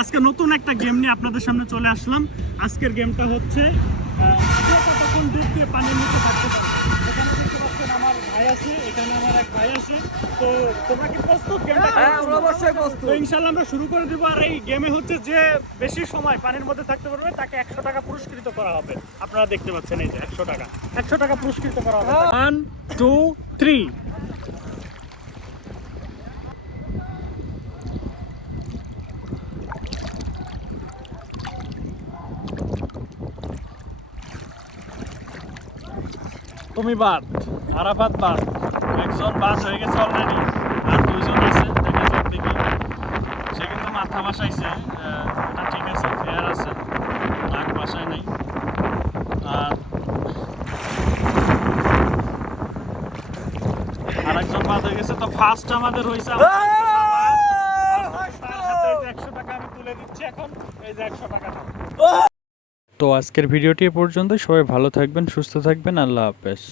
আজকে নতুন একটা গেম নিয়ে আপনাদের সামনে চলে আসলাম। আজকের গেমটা হচ্ছে কতক্ষণ ডুব দিয়ে পানির নিচে থাকতে পারে। এখানে দেখতে পাচ্ছেন আমার ভাই আছে, এখানে আমার এক ভাই আছে। তো তোমরা কি প্রস্তুত গেমটা? হ্যাঁ, আমরা অবশ্যই প্রস্তুত। তো ইনশাআল্লাহ আমরা শুরু করে দেবো। আর এই গেমে হচ্ছে যে বেশি সময় পানির মধ্যে থাকতে পারবে তাকে 100 টাকা পুরস্কৃত করা হবে। আপনারা দেখতে পাচ্ছেন এই যে 100 টাকা পুরস্কৃত করা হবে। 1 2 3। তুমি বাদ, আরাফাত বাদ, একজন বাদ হয়ে গেছে অলরেডি, আর দুইজন আছে। দেখা যাক দেখি। সে কিন্তু মাথা বাসাইছে, এটা ঠিক আছে, ফেয়ার আছে, নাক বাসায় নাই। আর আরেকজন বাদ হয়ে গেছে। তো ফার্স্ট আমাদের হয়েছে তার হাতে 100 টাকা আমি তুলে দিচ্ছি এখন। এই যে 100 টাকাটা। তো আজকের ভিডিওটি এ পর্যন্ত। সবাই ভালো থাকবেন, সুস্থ থাকবেন। আল্লাহ হাফেজ।